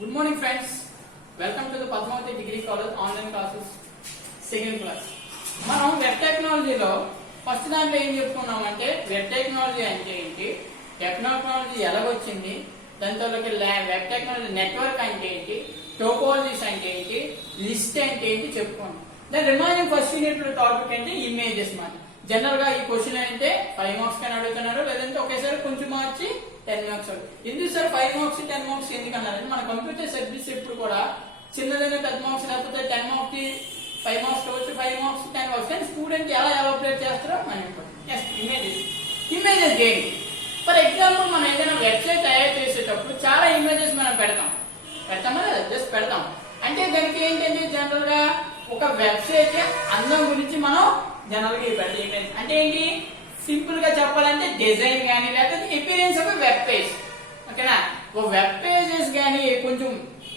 Good morning friends. Welcome to the Padmavati Degree College online classes second class. మనం web టెక్నాలజీలో first దాంట్లో ఏం చెప్పుకున్నామంటే web technology అంటే ఏంటి, వెబ్ టెక్నాలజీ ఎలాగొచ్చింది, దాని తర్వాత వెబ్ టెక్నాలజీ నెట్వర్క్ అంటే ఏంటి, టోపోలజీస్ అంటే ఏంటి, లిస్ట్ అంటే ఏంటి చెప్పుకున్నాం. దాని రిమైనింగ్ ఫస్ట్ యూనిట్ టాపిక్ అంటే ఇమేజెస్ మాట. జనరల్ గా ఈ క్వశ్చన్ అయితే 5 మార్క్స్ కానీ అడుగుతున్నారు, లేదంటే ఒకేసారి కొంచెం మార్చి 10 మార్క్స్ ఎందుకు సార్ 5 మార్క్స్ 10 మార్క్స్ ఎందుకన్నారంటే మన కంప్యూటర్ సబ్జెక్ట్స్ ఇప్పుడు కూడా చిన్నదైన 10 మార్క్స్ లేకపోతే 10 మార్క్స్ కి 5 మార్క్స్ కావచ్చు, 5 మార్క్స్ 10 మార్క్స్. కానీ స్టూడెంట్ ఎలా ఎవాల్యుయేట్ చేస్తారో మనం ఇమేజెస్ ఏంటి. ఫర్ ఎగ్జాంపుల్ మనం ఏదైనా వెబ్సైట్ తయారు చేసేటప్పుడు చాలా ఇమేజెస్ మనం పెడతామా లేదా, జస్ట్ పెడతాం. అంటే దానికి ఏంటంటే జనరల్ గా ఒక వెబ్సైట్ అందం గురించి మనం జనరల్ గా పెడతాం ఇమేజ్. అంటే ఏంటి, సింపుల్ గా చెప్పాలంటే డిజైన్ గానీ లేకపోతే ఎపిరియన్స్ ఆఫ్ వెబ్ పేజ్. ఓకేనా, ఒక వెబ్ పేజెస్ గానీ కొంచెం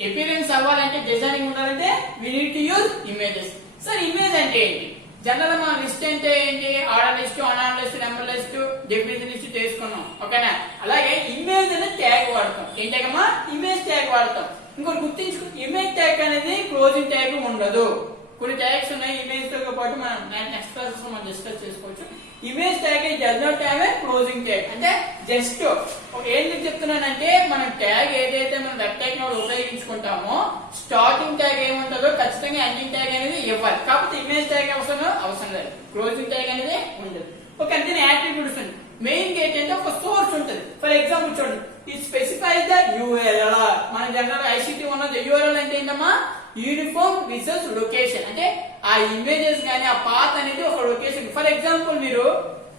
ఎపిరియన్స్ అవ్వాలంటే డిజైనింగ్ ఉండాలంటే we need to use images. Sir image అంటే ఏంటి, జనరల్ గా మన లిస్ట్ అంటే ఏంటి, ఆర్డర్ లిస్ట్, అనార్ list, number list, definition list చేసుకున్నాం. ఓకేనా, అలాగే ఇమేజ్ అనేది ట్యాగ్ వాడతాం. ఏంటమ్మా, ఇమేజ్ ట్యాగ్ వాడతాం. ఇంకోటి గుర్తించుకో, ఇమేజ్ ట్యాగ్ అనేది క్లోజింగ్ ట్యాగ్ ఉండదు. కొన్ని ట్యాగ్స్ ఉన్నాయి ఇమేజ్ తో పాటు మనం నెక్స్ట్ క్లాసెస్ లో మనం డిస్కస్ చేసుకోవచ్చు. Image tag does not have a closing tag. అంటే జస్ట్ ఏంటి చెప్తున్నానంటే మన ట్యాగ్ ఏదైతే మనం వెబ్ టెక్నాలజీ ఉపయోగించుకుంటామో స్టార్టింగ్ ట్యాగ్ ఏముంటుందో ఖచ్చితంగా ఎండింగ్ ట్యాగ్ అనేది ఇవ్వాలి. కాకపోతే ఇమేజ్ ట్యాగ్ అవసరం లేదు, క్లోజింగ్ ట్యాగ్ అనేది ఉండదు. ఓకే, అంటే యాట్రిబ్యూట్స్ ఉంది. మెయిన్ ఏంటంటే ఒక సోర్స్ ఉంటుంది. ఫర్ ఎగ్జాంపుల్ చూడండి, ఇట్ స్పెసిఫైస్ ద యూఆర్ఎల్. మన జనరల్ ఐసిటీ ఉన్నది యూఆర్ఎల్ అంటే ఏంటమ్మా, యూనిఫామ్ రిసోర్స్ లొకేషన్. అంటే ఆ ఇమేజెస్ గానీ ఆ పాత్ అనేది ఒక లొకేషన్. ఫర్ ఎగ్జాంపుల్ మీరు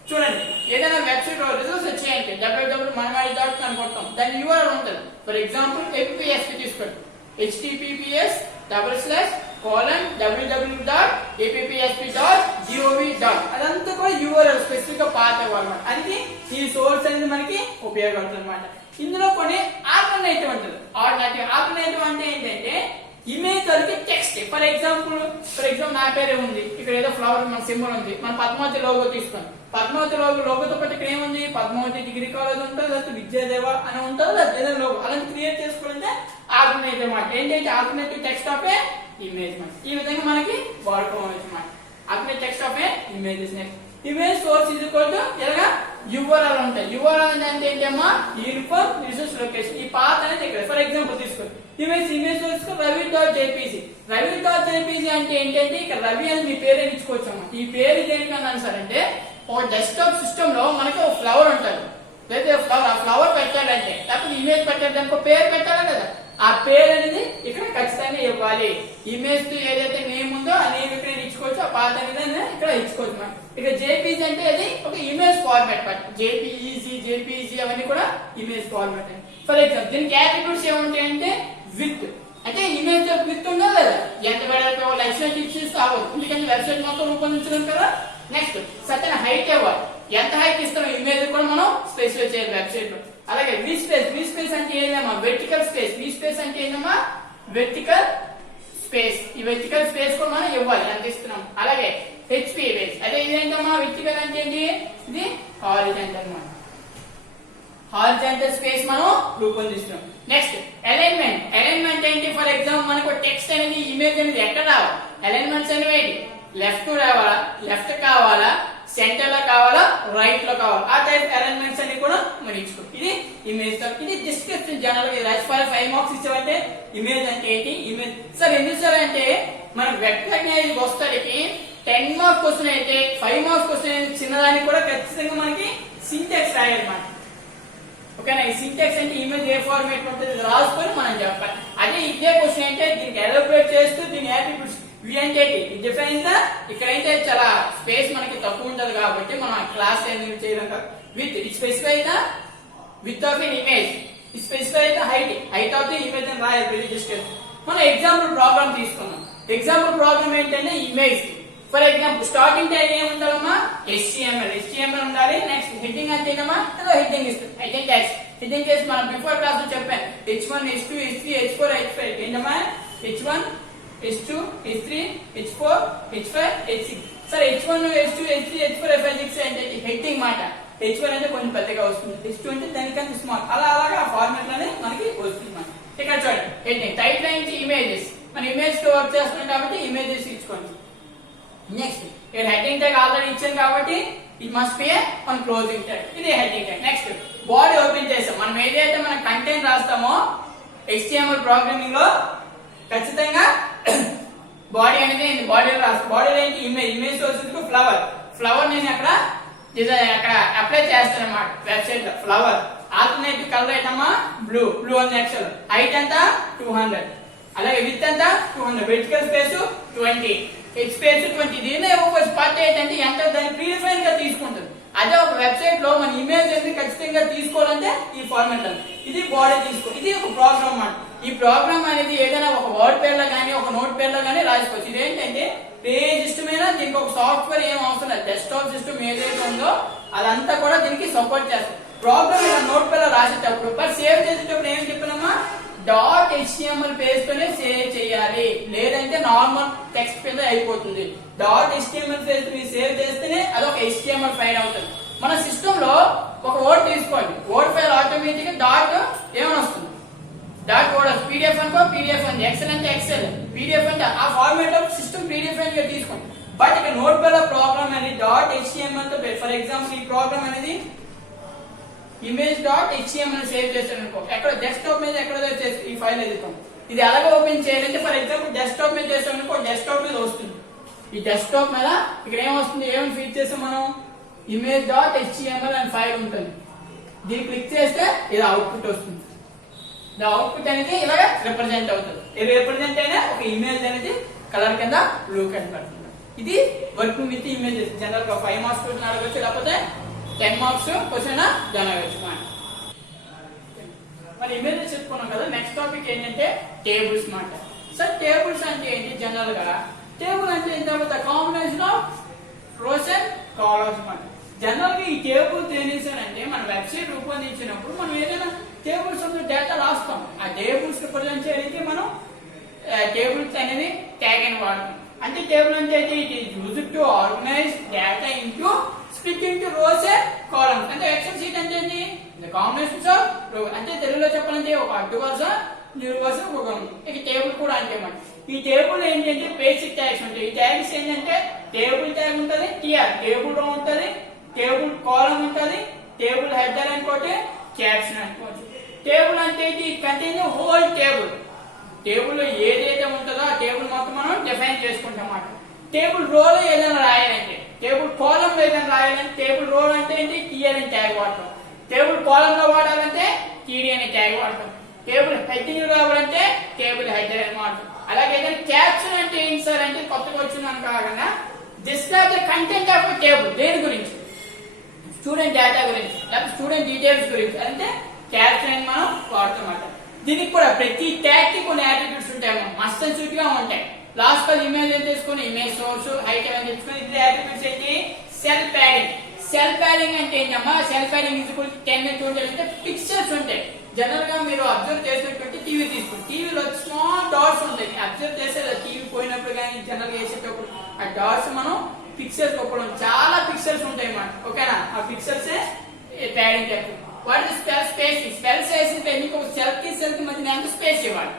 చూడండి, ఏదైనా వెబ్సైట్ రిసోర్స్ వచ్చేయండి www.manmadi.com అనుకుంటాం, దాని యూఆర్ఎల్ ఉంటుంది. ఫర్ ఎగ్జాంపుల్ APPSP తీసుకోండి, https://www.appsp.gov. అదంతా కూడా యూఆర్ఎల్ స్పెసిఫిక్ గా పాత్ అవ్వాలన్నమాట. అది ఈ సోర్స్ అనేది మనకి ఉపయోగపడుతుంది అనమాట. ఇందులో కొన్ని ఆల్టర్నేటివ్ ఉంటుంది. ఆల్టర్నేటివ్ అంటే ఏంటంటే ఇమేజ్ వరకు టెక్స్ట్. ఫర్ ఎగ్జాంపుల్ నా పేరే ఉంది, ఇక్కడ ఏదో ఫ్లవర్ మన సింబల్ ఉంది, మన పద్మావతి లోగో తీసుకోండి. పద్మావతి లోగోతో పాటు ఇక్కడ ఏముంది, పద్మావతి డిగ్రీ కాలేజ్ ఉంటుంది, లేకపోతే విద్యాదేవ అని ఉంటుంది, లేదా లోగో అలాంటి క్రియేట్ చేసుకోవాలంటే ఆల్టర్నేటివ్ మాట. ఏంటంటే alternative text of A image మాట. ఈ విధంగా మనకి వాడుకోవచ్చు మాట. Alternative text of A images. Next image source ఇది కూడా ఎలాగా యూఆర్ఎల్ ఉంటాయి. యూఆర్ఎల్ అంటే ఏంటమ్మా, యూనిఫామ్ రిసోర్స్ లొకేషన్. ఈ పాత్ అనేది ఇక్కడ ఫర్ ఎగ్జాంపుల్ తీసుకోండి, ఇమేజ్ సోర్స్ ravi.jpg. ravi.jpg అంటే ఏంటంటే ఇక్కడ రవి అని మీ పేరు ఇచ్చుకోవచ్చు అమ్మా. ఈ పేరు దేనికన్నాను సార్ అంటే, ఒక డెస్క్టాప్ సిస్టమ్ లో మనకి ఒక ఫ్లవర్ ఉంటుంది, లేదా ఆ ఫ్లవర్ పెట్టాలంటే లేకపోతే ఇమేజ్ పెట్టాలి, దానికి ఒక పేరు పెట్టాలి కదా, ఆ పేరు అనేది ఇక్కడ ఖచ్చితంగా ఇవ్వాలి. ఇమేజ్ తో ఏదైతే నేమ్ ఉందో ఆ నేమ్ ఇక్కడ ఇచ్చుకోవచ్చు, ఆ పాత అనేది ఇక్కడ ఇచ్చుకోవచ్చు మనం. ఇక జేపీజీ అంటే అది ఒక ఇమేజ్ ఫార్మాట్ మాట. జేపీజీ అవన్నీ కూడా ఇమేజ్ ఫార్మాట్. ఫర్ ఎగ్జాంపుల్ దీనికి యాట్రిబ్యూట్స్ ఏముంటాయి అంటే విత్. అంటే ఇమేజ్ విత్ ఉందా లేదా, ఎంత వెడల్పు వెబ్సైట్ ఇచ్చేస్తే అవ్వదు, ఎందుకంటే వెబ్సైట్ మొత్తం రూపొందించడం కదా. నెక్స్ట్ సర్టెన్ హైట్ ఇవ్వాలి, ఎంత హైట్ ఇస్తాం ఇమేజ్ కూడా మనం స్పెసిఫై చేయాలి వెబ్సైట్ లో. అలాగే వి స్పేస్ అంటే ఏంటమ్మా, వెర్టికల్ స్పేస్. వి స్పేస్ అంటే ఏంటమ్మా, వెర్టికల్ స్పేస్. ఈ వెర్టికల్ స్పేస్ కూడా మనం ఇవ్వాలి, ఎంత ఇస్తున్నాం. అలాగే హెచ్పి బేస్, అదే ఇదేంటమ్మా వెర్టికల్ అంటే ఏంటి, ఇది హారిజాంటల్ అన్నమాట. హారిజాంటల్ స్పేస్ మనం రూపొందిస్తున్నాం. నెక్స్ట్ అలైన్మెంట్ ఏంటి, ఫర్ ఎగ్జాంపుల్ మనకు టెక్స్ట్ అనేది ఇమేజ్ అనేది ఎక్కడ రావాలి, అలైన్మెంట్స్ అనేవి ఏంటి, లెఫ్ట్ రావాలా, లెఫ్ట్ కావాలా, సెంటర్ లో కావాలా, రైట్ లో కావాలా, ఆ టైప్ అలైన్మెంట్స్ అన్ని కూడా మనం ఇచ్చుకో. ఇది ఇమేజ్. ఇది డిస్క్రిప్షన్. జనరల్ గా 5 మార్క్స్ ఇచ్చామంటే ఇమేజ్ అంటే ఏంటి, ఇమేజ్ సార్ ఎందుకు సార్ అంటే మన వెబ్ టెక్నాలజీ వస్తానికి 10 మార్క్స్ క్వశ్చన్ అయితే 5 మార్క్స్ క్వశ్చన్ అయితే చిన్నదానికి కూడా ఖచ్చితంగా మనకి సింటాక్స్ రాయాలన్నమాట. ఓకేనా, ఈ సింటాక్స్ అంటే ఇమేజ్ ఏ ఫార్మేట్ ఉంటుంది రాసుకొని మనం చెప్పాలి. అదే ఇదే క్వశ్చన్ అంటే దీనికి ఎలాబరేట్ చేస్తూ దీని యాట్రిబ్యూట్స్ వి అంటే డిఫరెన్స్. ఇక్కడైతే చాలా స్పేస్ మనకి తక్కువ ఉంటది కాబట్టి మనం క్లాస్ ఏమి చేయడం కాదు. With it specify the with of an image, it specify the height of the image అని రాయాలి. మనం ఎగ్జాంపుల్ ప్రోగ్రామ్ తీసుకున్నాం. ఎగ్జాంపుల్ ప్రోగ్రామ్ ఏంటంటే image. For example starting tag ఏమి ఉండాలమ్మా, HTML ఉండాలి. నెక్స్ట్ హెడ్డింగ్ అంటే ఏంటమ్మా, హెడ్డింగ్ ఇస్తుంది. హెడ్డింగ్ ట్యాగ్స్ హెడ్డింగ్ చేసి మనం బిఫోర్ క్లాస్ లో చెప్పాను, H1 H2 H3 H4 H5 ఏంటమ్మా, H1 H2 H3 H4 H5 H6. సరే H1 H2 H3 H4 H5 H6 అంటే హెడ్డింగ్ మాట. H1 అంటే కొంచెం పెద్దగా వస్తుంది, H2 అంటే దానికంటే స్మాల్, అలాగా ఆ ఫార్మాట్ లోనే మనకి వస్తుంది. ఇక్కడ చూడండి హెడ్డింగ్, టైటిల్ నుంచి ఇమేజెస్, మన ఇమేజ్ తో వర్క్ చేస్తున్నాం కాబట్టి ఇమేజెస్ ఇచ్చుకోండి. నెక్స్ట్ ఇక్కడ హెడ్డింగ్ ట్యాగ్ ఆల్రెడీ ఇచ్చాను కాబట్టి ఇట్ మస్ట్ బి మన క్లోజింగ్ ట్యాగ్, ఇది heading tag. Next body open చేసాం. మనం ఏదైతే మనం కంటెంట్ రాస్తామో HTML ప్రోగ్రామింగ్ లో ఖచ్చితంగా బాడీ అనేది బాడీలో రాస్తాం. బాడీలో ఏంటి ఇమేజ్ సోర్స్ ఫ్లవర్ నేను అక్కడ అప్లై చేస్తాను అన్నమాట వెబ్సైట్ లో. ఫ్లవర్ ఆల్టర్నేటివ్ కలర్ ఏంటమ్మా బ్లూ అని యాక్చువల్. హైట్ ఎంత 200, అలాగే విత్ ఎంత 200, వెర్టికల్ స్పేస్ 20, హెచ్ స్పేస్ 20. దీనిలో ఒక పార్ట్ ఏంటంటే ఎంత దాన్ని ప్రీడిఫైన్ గా తీసుకుంటుంది. అదే ఒక వెబ్సైట్ లో మన ఇమేజ్ అనేది ఖచ్చితంగా తీసుకోవాలంటే ఈ ఫార్మాట్ లో ఇది బాడీ ఇది ఒక ప్రోగ్రామ్ అన్నమాట. ఈ ప్రోగ్రామ్ అనేది ఏదైనా ఒక వర్డ్ పేర్ లో కానీ ఒక నోట్ పేర్ లో కానీ రాసుకోవచ్చు. ఇది ఏంటంటే పేజ్ సిస్టమ్ దీనికి ఒక సాఫ్ట్వేర్ ఏం అవసరం లేదు. డెస్క్టాప్ సిస్టమ్ ఏదైతే ఉందో అదంతా కూడా దీనికి సపోర్ట్ చేస్తుంది. ప్రోగ్రామ్ ఇలా నోట్ పేర్ లో రాసేటప్పుడు బట్ సేవ్ చేసేటప్పుడు ఏం చెప్పినామా .html పేజ్ తోనే సేవ్ చేయాలి, లేదంటే నార్మల్ టెక్స్ట్ పేజ్ అయిపోతుంది. .html పేజ్ మీరు సేవ్ చేస్తేనే అదొక HTML ఫైల్ అవుతుంది. మన సిస్టమ్ లో ఒక వర్డ్ తీసుకోండి, వర్డ్ ఫైల్ ఆటోమేటిక్ గా డాట్ ఏమని వస్తుంది, డాట్ వర్డ్ PDF అనుకో PDF అని, ఎక్సెల్ అంటే ఎక్సెల్, PDF అంటే ఆ ఫార్మాట్ లో సిస్టమ్ ప్రీడిఫైన్ గా తీసుకోండి. బట్ ఇక్కడ నోట్ పేర్ ప్రోగ్రామ్ అనేది .html తో ఫర్ ఎగ్జాంపుల్ ఈ ప్రోగ్రామ్ అనేది image.html సేవ్ చేస్తాను అనుకో, ఎక్కడ డెస్క్టాప్ మీద ఎక్కడ ఈ ఫైల్ ఎదుగుతాం. ఇది అలాగే ఓపెన్ చేయాలంటే ఫర్ ఎగ్జాంపుల్ డెస్క్టాప్ మీద చేస్తాం అనుకో, డెస్క్టాప్ మీద వస్తుంది. ఈ డెస్క్టాప్ మీద ఇక్కడ ఏం వస్తుంది, ఏమని ఫీడ్ చేస్తాం మనం image.html అని ఫైల్ ఉంటుంది. దీన్ని క్లిక్ చేస్తే ఇది అవుట్పుట్ వస్తుంది. ద అవుట్పుట్ అనేది ఇలాగ రిప్రజెంట్ అవుతుంది. ఇది రిప్రజెంట్ అయినా ఒక ఇమేజ్ అనేది కలర్ కింద బ్లూ కనబడుతుంది. ఇది వర్కింగ్ విత్ ఇమేజెస్. జనరల్ గా 5 మార్క్స్ క్వశ్చన్ అడగచ్చు, లేకపోతే 10 మార్క్స్ క్వశ్చన్ జనరవచ్చు. మరి ఇమేజెస్ చెప్పుకున్నాం కదా. నెక్స్ట్ టాపిక్ ఏంటంటే టేబుల్స్ మాట. సార్ టేబుల్స్ అంటే ఏంటి? జనరల్ గా టేబుల్ అంటే ఏంటంటే combination of rows and columns మాట. జనరల్ గా ఈ టేబుల్ అంటే మన వెబ్సైట్ రూపొందించినప్పుడు మనం ఏదైనా టేబుల్స్ డేటా రాస్తాం. ఆ టేబుల్స్ రిప్రజెంట్ చేయడానికి మనం టేబుల్స్ అనేది ట్యాగ్ అని వాడతాం. అంటే టేబుల్ అంటే it is used to organise data into split into rows and columns. అంటే ఎక్సెల్ షీట్ అంటే ఏంటి, కాంబినేషన్స్ ఆఫ్ రో. అంటే తెలుగులో చెప్పాలంటే ఒక అడ్డు వరుస నిలువు వరుస ఒక ఉంది. ఇక టేబుల్ కూడా అంటే మనం ఈ టేబుల్ ఏంటంటే బేసిక్ ట్యాగ్స్ ఉంటాయి. ఈ ట్యాగ్స్ ఏంటంటే టేబుల్ ట్యాగ్ ఉంటుంది, టేబుల్ రో ఉంటుంది, టేబుల్ కాలమ్ ఉంటుంది, టేబుల్ హెడర్ అనుకోటి, క్యాప్షన్ అనుకోవచ్చు. టేబుల్ అంటే it contains whole table. Table లో ఏదైతే ఉంటుందో ఆ టేబుల్ మొత్తం మనం డిఫైన్ చేసుకుంటాం అన్నమాట. టేబుల్ రోలో ఏదైనా రాయాలంటే, టేబుల్ కాలమ్ లో ఏదైనా రాయాలంటే టేబుల్ రో అంటే ఏంటి టీఆర్ అని ట్యాగ్ వాడతాం. టేబుల్ కాలమ్ లో వాడాలంటే టీడీ అని ట్యాగ్ వాడతాం. టేబుల్ హెడ్డింగ్ రావాలంటే టేబుల్ హెడర్ అని వాడతాం. అలాగే ఏదైనా క్యాప్షన్ అంటే ఏంటి సార్ అంటే కొత్తగా వచ్చిందని కాకుండా describe the content of table. దేని గురించి? స్టూడెంట్ డేటా గురించి, లేకపోతే స్టూడెంట్ డీటెయిల్స్ గురించి అంటే క్యాప్షన్ అని మనం వాడతాం అన్నమాట. దీనికి కూడా ప్రతి ట్యాగ్ కి కొన్ని అట్రిబ్యూట్స్ ఉంటాయి, మస్ట్ అండ్ స్వీట్ గా ఉంటాయి. లాస్ట్ లో ఇమేజ్ ఏం తీసుకుని ఇమేజ్ సోర్స్ హైట్ ఏమని తెచ్చుకుని ఇది అట్రిబ్యూట్స్ ఏంటి సెల్ ప్యాడింగ్. సెల్ ప్యాడింగ్ అంటే ఏంటమ్మా, సెల్ ప్యాడింగ్ ఈక్వల్ 10 అంటే పిక్చర్స్ ఉంటాయి. జనరల్ గా మీరు అబ్జర్వ్ చేసినట్టు టీవీ తీసుకోండి, టీవీలో స్మాల్ డాట్స్ ఉంటాయి. అబ్జర్వ్ చేసే టీవీ పోయినప్పుడు కానీ జనరల్ గా వేసేటప్పుడు ఆ డాట్స్ మనం పిక్చర్స్ ఒప్పడం చాలా పిక్చర్స్ ఉంటాయి అన్నమాట. ఓకేనా, ఆ పిక్చర్స్ ప్యాడింగ్ చెప్పు. What is spacing? స్పెల్ చేసింటే మీకు సెల్ కి మధ్య ఎంత స్పేస్ ఇవ్వాలి,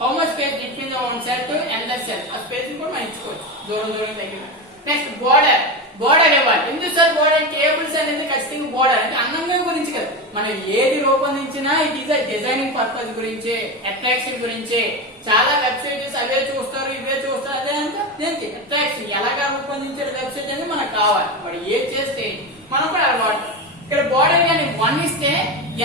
how much space between the one cell to another cell, ఆ స్పేసింగ్ కూడా మనం ఇచ్చుకోవచ్చు దూరం దగ్గర. నెక్స్ట్ బోర్డర్ ఇవ్వాలి. ఎందుకు సార్ బోర్డర్? టేబుల్స్ అనేది ఖచ్చితంగా బోర్డర్ అంటే అందంగా గురించి కదా. మనం ఏది రూపొందించినా ఇట్ ఈస్ డిజైనింగ్ పర్పస్ గురించి, అట్రాక్షన్ గురించి. చాలా వెబ్సైట్స్ అవే చూస్తారు ఇవే చూస్తారు, అదే అంటే దేనికి అట్రాక్షన్ ఎలాగా రూపొందించే వెబ్సైట్ అనేది మనకు కావాలి. వాడు ఏది చేస్తే మనం కూడా అలవాటు. ఇక్కడ బోర్డర్ కానీ 1 ఇస్తే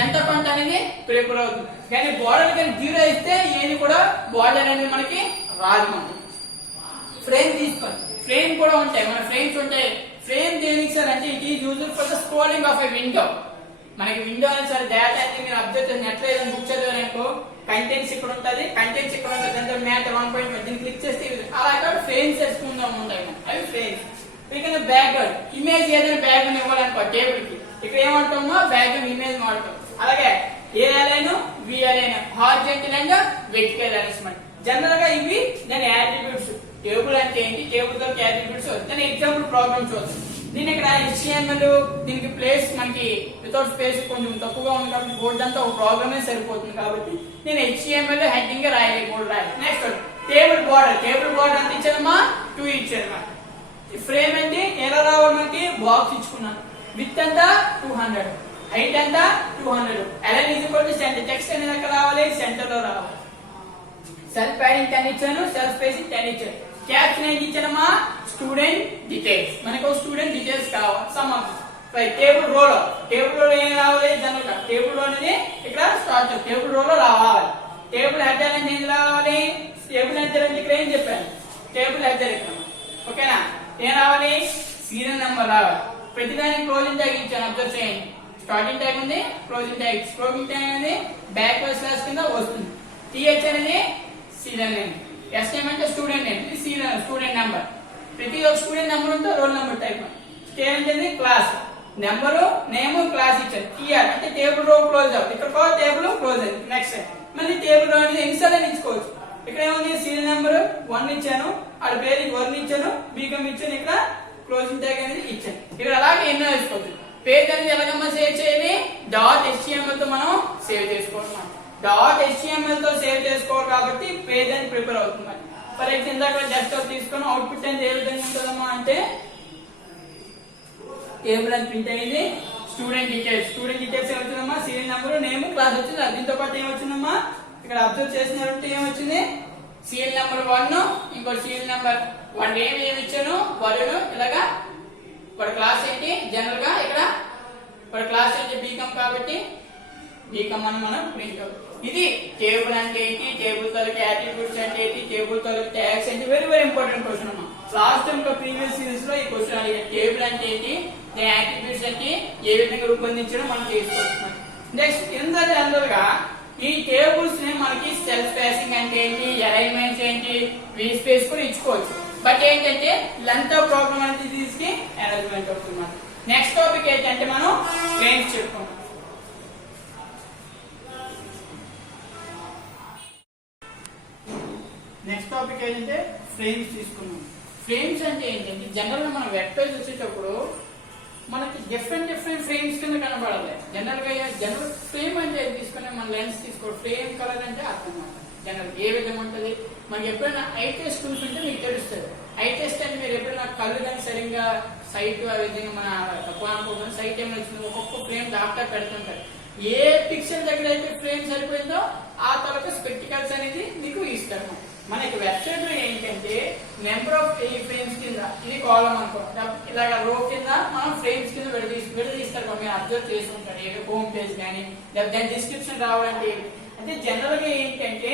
ఎంత కొంత అనేది ప్రిపేర్ అవుతుంది, కానీ బోర్డర్ కానీ 0 ఇస్తే ఏది కూడా బోర్డర్ అనేది మనకి రాదు. మనం ఫ్రేమ్ తీసుకోండి, ఫ్రేమ్ కూడా ఉంటాయి, మన ఫ్రేమ్స్ ఉంటాయి. ఫ్రేమ్ దేనికి సార్ అంటే it is used for the scrolling of a window. మనకి విండో అని సార్ డేటా అయితే మీరు అబ్జర్వ్ చేసి నెట్లో ఏదైనా బుక్ చదివారనుకో కంటెంట్స్ ఇక్కడ ఉంటుంది, కంటెంట్స్ ఇక్కడ ఉంటుంది, దాంట్లో మ్యాటర్ 1.1 దీన్ని క్లిక్ చేస్తే అలా ఫ్రేమ్స్ వేసుకుందాం ఉంటాయి అవి ఫ్రేమ్స్. ఇక్కడ బ్యాక్గ్రౌండ్ ఇమేజ్ ఏదైనా బ్యాక్గ్రౌండ్ ఇవ్వాలనుకో టేబుల్ కి ఇక్కడ ఏమంటామో బ్యాక్గ్రౌండ్ ఇమేజ్ వాడతాం. అలాగే a align V align, horizontal and vertical alignment. General గా ఇవి దాని అట్రిబ్యూట్స్. టేబుల్ అంటే ఏంటి, టేబుల్ తో అట్రిబ్యూట్స్. దాని ఎగ్జాంపుల్ ప్రోగ్రామ్ చూద్దాం. దీని ఇక్కడ HTML దీనికి ప్లేస్ మనకి వితౌట్ స్పేస్ కొంచెం తక్కువగా ఉంది కాబట్టి బోర్డు అంతా ఒక ప్రోగ్రామే సరిపోతుంది కాబట్టి నేను HTML హెడ్డింగ్ రాయాలి, బోర్డు రాయాలి. నెక్స్ట్ టేబుల్ బార్డర్ ఎంత ఇచ్చానమ్మా 2 ఇచ్చాను. ఫ్రేమ్ అంటే ఎలా రావాలి మనకి బాక్స్ ఇచ్చుకున్నాను. విత్ అంతా 200, హైట్ అంతా 200. Align is equal to centre. Text అనేది ఎక్కడ రావాలి, సెంటర్ లో రావాలి. సెల్ఫ్ ప్యాడింగ్ 10 ఇచ్చాను, సెల్ఫ్ స్పేసింగ్ 10 ఇచ్చాను. క్యాప్షన్ ఏంటి ఇచ్చానమ్మా స్టూడెంట్ డీటెయిల్స్. మనకు స్టూడెంట్ డీటెయిల్స్ కావాలి. సమ్ ఆఫ్ టేబుల్ రోలో ఏం రావాలి, జనరల్ గా టేబుల్ రో అనేది ఇక్కడ స్టార్ట్ టేబుల్ రోలో రావాలి. టేబుల్ హెడర్ అనేది ఏం రావాలి, టేబుల్ హెడర్ అంటే ఇక్కడ ఏం చెప్పాను, టేబుల్ హెడర్ ఇక్కడ. ఓకేనా, ఏం రావాలి, సీరియల్ నెంబర్ రావాలి. ప్రతిదానికి క్లోజింగ్ ట్యాగ్ ఇచ్చాను, అబ్జర్వ్ చేయండి. స్టార్టింగ్ ట్యాగ్ ఉంది, క్లోజింగ్ ట్యాగ్ అనేది బ్యాక్ స్లాష్ కింద వస్తుంది. TH అనేది సీరియల్ నేమ్, SName అంటే స్టూడెంట్ నేమ్, ఇది సీరియల్ స్టూడెంట్ నెంబర్. ప్రతి ఒక్క స్టూడెంట్ నెంబర్ ఉంటే రోల్ నెంబర్ టైప్. స్టే అంటే క్లాస్ నెంబరు నేమ్ క్లాస్ ఇచ్చారు. TR అంటే టేబుల్ రో క్లోజ్ అవుతుంది, ఇక్కడ టేబుల్ క్లోజ్ అయింది. నెక్స్ట్ మళ్ళీ టేబుల్ రో అనేది ఎన్నిసార్లు ఇచ్చుకోవచ్చు. ఇక్కడ ఏముంది సీరియల్ నెంబర్ 1 ఇచ్చాను, అక్కడ పేరు 1 ఇచ్చాను, బీకమ్ ఇచ్చాను, ఇక్కడ క్లోజింగ్ ట్యాగ్ అనేది ఇచ్చాను. ఇక్కడ అలాగే ఎన్నో వేసుకోవచ్చు. పేజ్ అనేది ఎలాగమ్మా సేవ్ చేయాలి, .html తో మనం సేవ్ చేసుకోవాలి. .html తో సేవ్ చేసుకోవాలి కాబట్టి పేజ్ అని ప్రిపేర్ అవుతుంది. ఫర్ ఎగ్జాంపుల్ డెస్క్టాప్ తీసుకొని అవుట్పుట్ అనేది ఏ విధంగా ఉంటుందమ్మా అంటే టేబుల్ అని ప్రింట్ అయ్యింది. స్టూడెంట్ డీటెయిల్స్ ఏమొచ్చిందమ్మా, సీరియల్ నెంబర్ నేమ్ క్లాస్ వచ్చింది. దీంతో పాటు ఏమొచ్చిందమ్మా, ఇక్కడ అబ్జర్వ్ చేసినారంటే ఏమొచ్చింది, సీరియల్ నెంబర్ 1, ఇంకో సీరియల్ నెంబర్ 1 ఏమి ఇచ్చాను వరుడు. ఇలాగా వాడు క్లాస్ ఏంటి, జనరల్ గా ఇక్కడ వాడు క్లాస్ ఏంటి బీకమ్ కాబట్టి బీకమ్ అని మనం ప్రింట్ అవుతుంది. ఇది టేబుల్ అంటే ఏంటి, టేబుల్ తాలూకు యాట్రిబ్యూట్స్ అంటే ఏంటి, టేబుల్ తాలూకు ట్యాగ్స్ అంటే వెరీ ఇంపార్టెంట్ క్వశ్చన్ అమ్మా. లాస్ట్ టైం ప్రీవియస్ సిరీస్ లో ఈ క్వశ్చన్ అడిగారు. టేబుల్ అంటే ఏంటి, దాని యాట్రిబ్యూట్స్ అంటే ఏ విధంగా రూపొందించడం మనం చేసుకోవచ్చు. నెక్స్ట్ కింద జనరల్ గా ఈ టేబుల్స్ ని మనకి సెల్ఫ్ స్పేసింగ్ అంటే ఏంటి, అలైన్మెంట్స్ ఏంటి, వి స్పేస్ కూడా ఇచ్చుకోవచ్చు. బట్ ఏంటంటే లెంత్ ఆఫ్ ప్రోగ్రామ్ అనేది తీసుకి అరేంజ్మెంట్ అవుతుంది. నెక్స్ట్ టాపిక్ ఏంటంటే మనం ఫ్రేమ్స్ చెప్పుకుంటాం. నెక్స్ట్ టాపిక్ ఏంటంటే ఫ్రేమ్స్ తీసుకున్నాం. ఫ్రేమ్స్ అంటే ఏంటంటే జనరల్ గా మనం వెబ్ పేజ్ వచ్చేటప్పుడు మనకి డిఫరెంట్ ఫ్రేమ్స్ కింద కనబడాలి. జనరల్ ఫ్రేమ్ అంటే తీసుకునే మన లెన్స్ తీసుకో, ఫ్రేమ్ కలర్ అంటే అర్థం అన్నమాట. జనరల్ ఏ విధంగా ఉంటుంది, మనకి ఎప్పుడైనా ఐ టెస్ట్ టూల్స్ ఉంటే మీకు తెలుస్తుంది. ఐ టెస్ట్ అంటే మీరు ఎప్పుడైనా కళ్ళు కానీ సరిగ్గా సైట్ ఆ విధంగా మన తక్కువ అనుకుంటున్నాం, సైట్ ఏమైనా వచ్చింది ఒక్కొక్క ఫ్రేమ్ డాక్టర్ పెడుతుంటారు. ఏ పిక్చర్ దగ్గర అయితే ఫ్రేమ్ సరిపోయిందో ఆ తర్వాత స్పెక్టికల్స్ అనేది మీకు ఇస్తారు. మనకి వెబ్సైట్ లో ఏంటంటే నెంబర్ ఆఫ్ ఫ్రేమ్స్ కింద ఇది కాలం అనుకో, ఇలాగ రో కింద మనం ఫ్రేమ్స్ కింద విడదీస్తారు. మీరు అబ్జర్వ్ చేసుకుంటారు ఏ హోమ్ పేజ్ కానీ దాని డిస్క్రిప్షన్ రావాలంటే. అంటే జనరల్ గా ఏంటంటే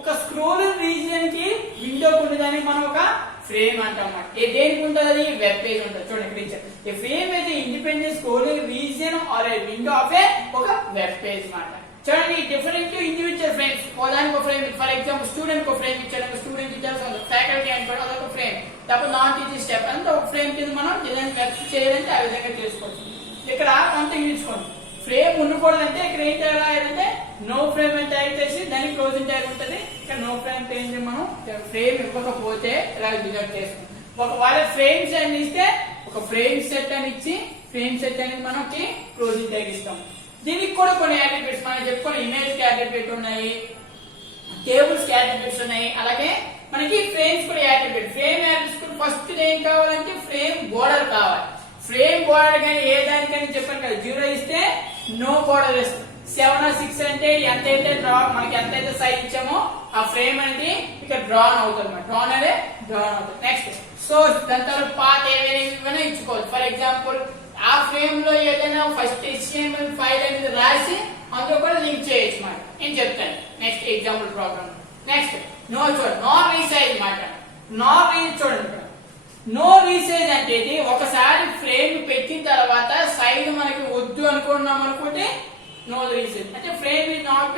ఒక స్క్రోల్ రీజియన్ కి విండో ఉండదని మనం ఒక ఫ్రేమ్ అంటాం. దేనికి ఉంటుంది, వెబ్ పేజ్ ఉంటుంది. చూడండి ఏ ఫ్రేమ్ అయితే independent scrolling region or a window of a ఒక వెబ్ పేజ్ మాట. చూడండి డిఫరెంట్ ఇండివిజువల్ ఫ్రేమ్స్. దానికి ఒక ఫ్రేమ్, ఫర్ ఎగ్జాంపుల్ స్టూడెంట్ ఒక ఫ్రేమ్ ఇచ్చాడు, స్టూడెంట్ డీటెయిల్స్ ఫ్యాకల్టీ అనుకోండి అదొక ఫ్రేమ్, తప్ప నాన్ టీచింగ్ స్టెప్ అంతా ఒక ఫ్రేమ్ కింద మనం డిజైన్ వెబ్ చేయాలంటే ఆ విధంగా చేసుకోవచ్చు. ఇక్కడ కొంత ఇంగ్లీషుకోండి ఫ్రేమ్ ఉండకూడదంటే ఇక్కడ ఏం చేయాలంటే నో ఫ్రేమ్ అని టైప్ చేసి దానికి క్లోజింగ్ ట్యాగ్ ఉంటుంది. ఇక్కడ నో ఫ్రేమ్ పేజ్ మనం ఫ్రేమ్ ఇవ్వకపోతే ఇలా డిజైన్ చేసుకుంటాం. ఒకవేళ ఫ్రేమ్స్ అని ఇస్తే ఒక ఫ్రేమ్ సెట్ అని ఇచ్చి ఫ్రేమ్ సెట్ అనేది మనకి క్లోజింగ్ ట్యాగ్ ఇస్తాం. దీనికి కూడా కొన్ని యాట్రిబ్యూట్స్ మనం చెప్పుకొని ఇమేజ్ యాట్రిబ్యూట్ ఉన్నాయి, టేబుల్స్ యాట్రిబ్యూట్స్ ఉన్నాయి, అలాగే మనకి ఫ్రేమ్స్ కూడా యాట్రిబ్యూట్. ఫ్రేమ్ యాట్రిబ్యూట్స్ ఫస్ట్ ఏం కావాలంటే ఫ్రేమ్ బోర్డర్ కావాలి. ఫ్రేమ్ బోర్డర్ కానీ ఏ దానికని చెప్పాను కదా, 0 ఇస్తే నో బోర్డర్ ఇస్తాం. 7 or 6 అంటే ఎంతైతే డ్రా మనకి ఎంతైతే సైజ్ ఇచ్చామో ఆ ఫ్రేమ్ అనేది ఇక్కడ డ్రాన్ అవుతుంది. డ్రాన్ అవుతుంది. నెక్స్ట్ సోర్స్ దాని తర్వాత పాత్ ఏమైనా ఇచ్చుకోవచ్చు. ఫర్ ఎగ్జాంపుల్ ఆ ఫ్రేమ్ లో ఏదైనా ఫస్ట్ HTML ఫైల్ అనేది రాసి అందులో కూడా లింక్ చేయొచ్చు మాట. నేను చెప్తాను next example program. Next no resize మాట. చూడండి నో రీసైజ్ అంటే ఒకసారి ఫ్రేమ్ పెట్టిన తర్వాత సైజ్ మనకి వద్దు అనుకున్నాం అనుకుంటే నో రీసైజ్ అంటే ఫ్రేమ్ ఇస్ నాట్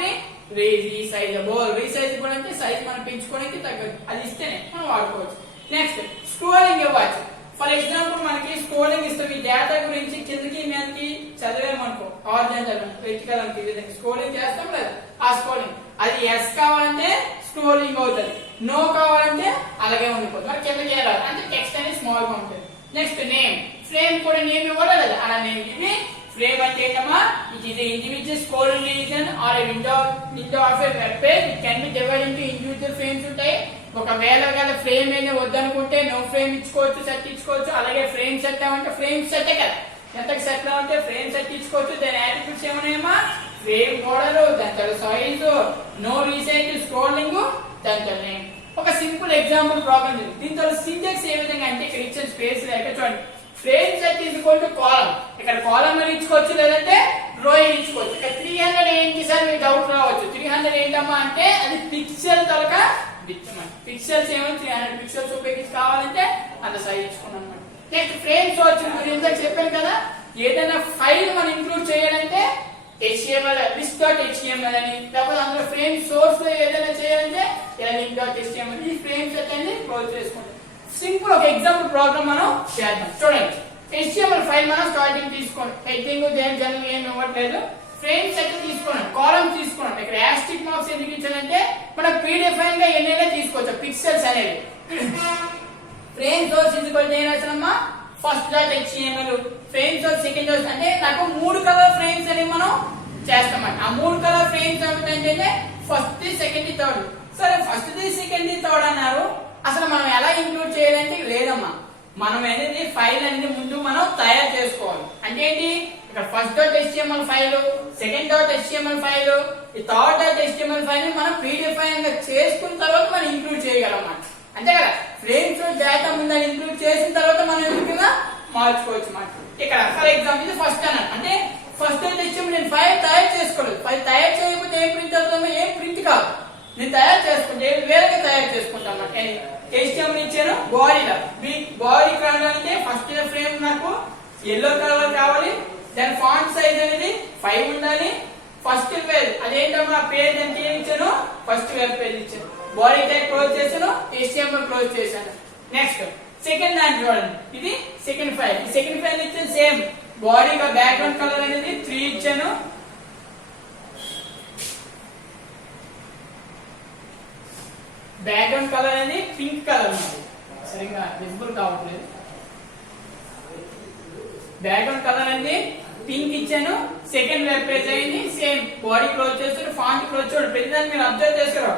బి రీసైజబుల్. రీసైజబుల్ అంటే సైజ్ మనం పెంచుకోవడానికి తగ్గదు, అది ఇస్తేనే మనం వాడుకోవచ్చు. నెక్స్ట్ స్క్రోలింగ్ ఇవ్వచ్చు. ఫర్ ఎగ్జాంపుల్ మనకి స్క్రోలింగ్ ఇస్తాం. ఈ డేటా గురించి కిందకి మీదకి చదివామనుకో, హారిజాంటల్ వెర్టికల్ అంటే స్క్రోలింగ్ చేస్తాం కదా, ఆ స్క్రోలింగ్ అది ఎస్ కావాలంటే స్క్రోలింగ్ అవుతుంది, నో కావాలంటే అలాగే ఉండిపోతుంది. మరి కిందకి వెళ్ళాలి అంటే టెక్స్ట్ అనేది స్మాల్ గా ఉంటుంది. నెక్స్ట్ నేమ్, ఫ్రేమ్ కూడా నేమ్ ఇవ్వాలి కదా, అలా నేమ్ ఇవి ఫ్రేమ్ అంటే ఏంటమ్మా, it is individual scroll region or window of a web page. It can be divided into individual frames ఉంటాయి. ఒకవేళ ఫ్రేమ్ ఏదో వద్దనుకుంటే నో ఫ్రేమ్ ఇచ్చుకోవచ్చు, సెట్ ఇచ్చుకోవచ్చు. అలాగే ఫ్రేమ్ సెట్ అంటే ఫ్రేమ్ సెట్ కదా, ఎంతకి సెట్ లో ఉంటే ఫ్రేమ్ సెట్ ఇచ్చుకోవచ్చు. దాని యాట్రిబ్యూట్స్ ఏమన్నాయమ్మా, ఫ్రేమ్ బోర్డర్, దాని సైజు, నో రీసైజ్, స్క్రోలింగ్, దాని నేమ్. ఒక సింపుల్ ఎగ్జాంపుల్ ప్రాబ్లం ఇది. దీంతో సింటాక్స్ ఏ విధంగా అంటే ఇక్కడ ఇచ్చిన స్పేస్ లేక చూడండి, frame set is equal to column. ఇక్కడ కాలమ్ ఇచ్చుకోవచ్చు, లేదంటే రో ఇచ్చుకోవచ్చు. ఇక్కడ 300 ఏంటి సార్ మీకు డౌట్ రావచ్చు. 300 ఏంటమ్మా అంటే అది పిక్సెల్ తలక పిక్సెల్స్ ఏమో 300 పిక్సెల్స్ ఉపయోగించి కావాలంటే అంత సైజ్ ఇచ్చుకున్నాం అనమాట. నెక్స్ట్ ఫ్రేమ్ సోర్స్ గురించి ఇందాక చెప్పాను కదా, ఏదైనా ఫైల్ మనం ఇంక్లూడ్ చేయాలంటే HTML list.html అని, లేకపోతే అందులో ఫ్రేమ్ సోర్స్ లో ఏదైనా చేయాలంటే ఇలా link.html. ఈ ఫ్రేమ్ సెట్ అనేది క్లోజ్ చేసుకోండి. సింపుల్ ఒక ఎగ్జాంపుల్ ప్రోగ్రామ్ మనం చేద్దాం. చూడండి, HTML ఫైల్ మనం స్టార్టింగ్ తీసుకోండి, హెడ్డింగ్ దేని జనరల్ ఏమి ఇవ్వట్లేదు. ఫ్రేమ్ సెట్ తీసుకున్నాం, కాలమ్ తీసుకున్నాం. ఇక్కడ యాస్టిక్ మార్క్స్ ఎందుకు ఇచ్చానంటే మనం ప్రీడిఫైన్ గా ఎన్నైనా తీసుకోవచ్చు పిక్సెల్స్ అనేది. ఫ్రేమ్ సోర్స్ ఎందుకు నేనమ్మా first dot HTML, frame source second source అంటే నాకు 3 కలర్ ఫ్రేమ్స్ అని మనం చేస్తామండి. ఆ 3 కలర్ ఫ్రేమ్స్ ఏంటంటే ఫస్ట్, సెకండ్, థర్డ్. సరే ఫస్ట్, సెకండ్, థర్డ్ అన్నారు. అసలు మనం ఎలా ఇంక్లూడ్ చేయాలంటే లేదమ్మా, మనం అనేది ఫైల్ అనేది ముందు మనం తయారు చేసుకోవాలి. అంటే ఏంటి, ఇక్కడ first dot HTML file, second dot HTML file, ఈ థర్డ్ డాట్ HTML ఫైల్ మనం ప్రీడిఫైన్ గా చేసుకున్న తర్వాత మనం ఇంక్లూడ్ చేయగలం అన్నమాట. అంతే కదా, ఫ్రేమ్స్ డేటా ముందు ఇంక్లూడ్ చేసిన తర్వాత మనం ఎందుకుగా మార్చుకోవచ్చు అన్నమాట. ఇక్కడ ఫర్ ఎగ్జాంపుల్ ఇది ఫస్ట్ అన్నాడు అంటే ఫస్ట్ HTML నేను ఫైల్ తయారు చేసుకోలేదు. ఫైల్ తయారు చేయకపోతే ఏం ప్రింట్ అవుతుందో, ఏం ప్రింట్ కాదు. నేను తయారు చేసుకుంటే వేరేగా తయారు చేసుకుంటాను అన్నమాట. HTML ఇచ్చాను బాడీలో, బాడీ కావాలంటే ఫస్ట్ ఫ్రేమ్ నాకు ఎల్లో కలర్ కావాలి. దాని ఫాంట్ సైజ్ అనేది 5 ఉండాలి. ఫస్ట్ పేజ్ అదేంటమ్మా పేజ్ అంటే ఏం ఇచ్చాను, ఫస్ట్ వెబ్ పేజ్ ఇచ్చాను. బాడీ టైప్ క్లోజ్ చేశాను, HTML క్లోజ్ చేశాను. నెక్స్ట్ సెకండ్ దాన్ని చూడండి, ఇది సెకండ్ ఫైల్. ఈ సెకండ్ ఫైల్ ఇచ్చాను సేమ్ బాడీ బ్యాక్గ్రౌండ్ కలర్ అనేది 3 ఇచ్చాను. బ్యాక్గ్రౌండ్ కలర్ అనేది పింక్ కలర్ ఉంది, సరిగ్గా విజిబుల్ కావట్లేదు. బ్యాక్గ్రౌండ్ కలర్ అనేది పింక్ ఇచ్చాను. సెకండ్ వెబ్ పేజ్ అయింది, సేమ్ బాడీ క్లోజ్ చేస్తారు, ఫాంట్ క్లోజ్ చూడండి. ప్రతిదాన్ని మీరు అబ్జర్వ్ చేస్తారు,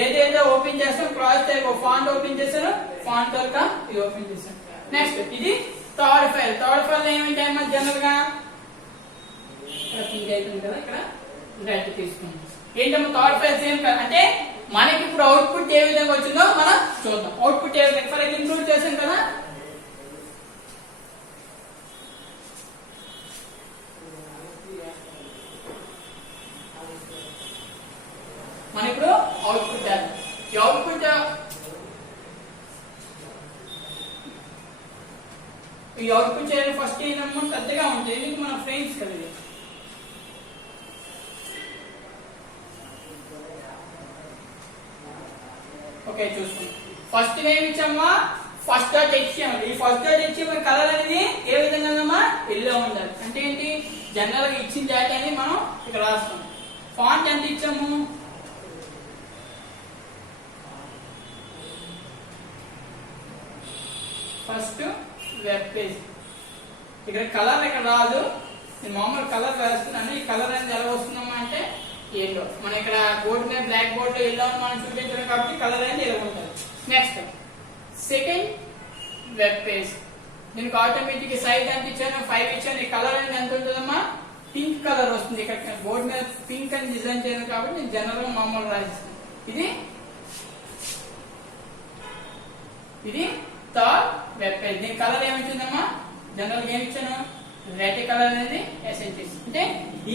ఏదైతే ఓపెన్ చేస్తాను క్రాస్ టైప్ ఫాంట్ ఓపెన్ చేశాను, ఫాంట్ వరకు ఇది ఓపెన్ చేశాను. నెక్స్ట్ ఇది థర్డ్ ఫైల్. థర్డ్ ఫైల్ ఏమిటమ్మా జనరల్ గా పింక్ అయిపోయింది కదా, ఇక్కడ రైట్ తీసుకుంటాం. ఏంటమ్మా థర్డ్ ఫైల్ సేమ్ కదా, అంటే మనకి ఇప్పుడు అవుట్పుట్ ఏ విధంగా వచ్చిందో మనం చూద్దాం. అవుట్పుట్ ఏ విధంగా ఫర్ ఇంక్లూడ్ చేసాం కదా, మన ఇప్పుడు అవుట్పుట్ ఈ అవుట్పుట్ చేయాలి. ఫస్ట్ ఏంటమ్మా పెద్దగా ఉంటుంది, ఎందుకు మన ఫ్రేమ్స్ కదా. ఓకే చూసుకోండి, ఫస్ట్ ఏమి ఇచ్చామా ఫస్ట్ డాట్ HTML. ఈ ఫస్ట్ డాట్ HTML కలర్ అనేది ఏ విధంగా ఉందమ్మా ఎల్లో ఉండాలి. అంటే ఏంటి, జనరల్ గా ఇచ్చిన డేటాని మనం ఇక్కడ రాస్తాం. ఫాంట్ ఎంత ఇచ్చాము, ఫస్ట్ వెబ్ పేజ్. ఇక్కడ కలర్ ఇక్కడ రాదు, నేను మామూలు కలర్ వేస్తున్నాను. ఈ కలర్ అనేది ఎలా వస్తుందమ్మా అంటే ఎల్లో. మనం ఇక్కడ బోర్డు మీద బ్లాక్ బోర్డ్ లో ఎల్లో మనం చూపించడం కాబట్టి కలర్ అనేది ఎలా ఉంటుంది. నెక్స్ట్ సెకండ్ వెబ్ పేజ్, దీనికి ఆటోమేటిక్ సైజ్ ఎంత ఇచ్చాను 5 ఇచ్చాను. ఈ కలర్ అనేది ఎంత ఉంటుందమ్మా పింక్ కలర్ వస్తుంది. ఇక్కడ బోర్డు మీద పింక్ అని డిజైన్ చేయను కాబట్టి నేను జనరల్ గా మామూలు రాసిస్తాను. ఇది థర్డ్ వెబ్ పేజ్. దీని కలర్ ఏమిచ్చిందమ్మా జనరల్ గా ఏమి ఇచ్చాను రెడ్ కలర్ అనేది ఎసెన్షియల్స్. అంటే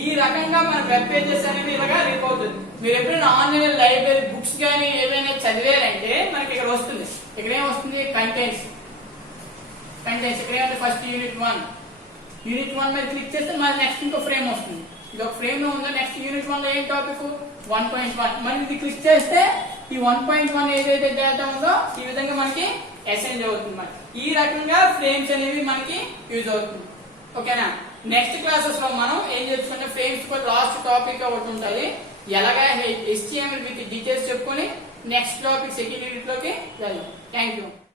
ఈ రకంగా మన వెబ్ పేజెస్ అనేవి ఇలాగా రిప్ అవుతుంది. మీరు ఎప్పుడైనా ఆన్లైన్ లైబ్రరీ బుక్స్ కానీ ఏమైనా చదివారంటే మనకి ఇక్కడ వస్తుంది. ఇక్కడ ఏం వస్తుంది కంటెంట్స్. ఇక్కడ ఏమంటే ఫస్ట్ యూనిట్ 1 మీద క్లిక్ చేస్తే మన నెక్స్ట్ ఇంకో ఫ్రేమ్ వస్తుంది. ఇది ఒక ఫ్రేమ్ లో ఉందో నెక్స్ట్ యూనిట్ 1 లో ఏం టాపిక్ 1.1. మనం ఇది క్లిక్ చేస్తే ఈ 1.1 ఏదైతే డేటా ఉందో ఈ విధంగా మనకి అసైన్ అవుతుంది. ఈ రకంగా ఫ్రేమ్స్ అనేవి మనకి యూజ్ అవుతుంది. ఓకేనా, నెక్స్ట్ క్లాసెస్ లో మనం ఏం చెప్పుకుంటే ఫ్రేమ్స్ కూడా లాస్ట్ టాపిక్ ఒకటి ఉంటుంది. ఎలాగా HTML విత్ డీటెయిల్స్ చెప్పుకొని నెక్స్ట్ టాపిక్ సెకండ్ యూనిట్ లోకి వెళ్దాం. Thank you.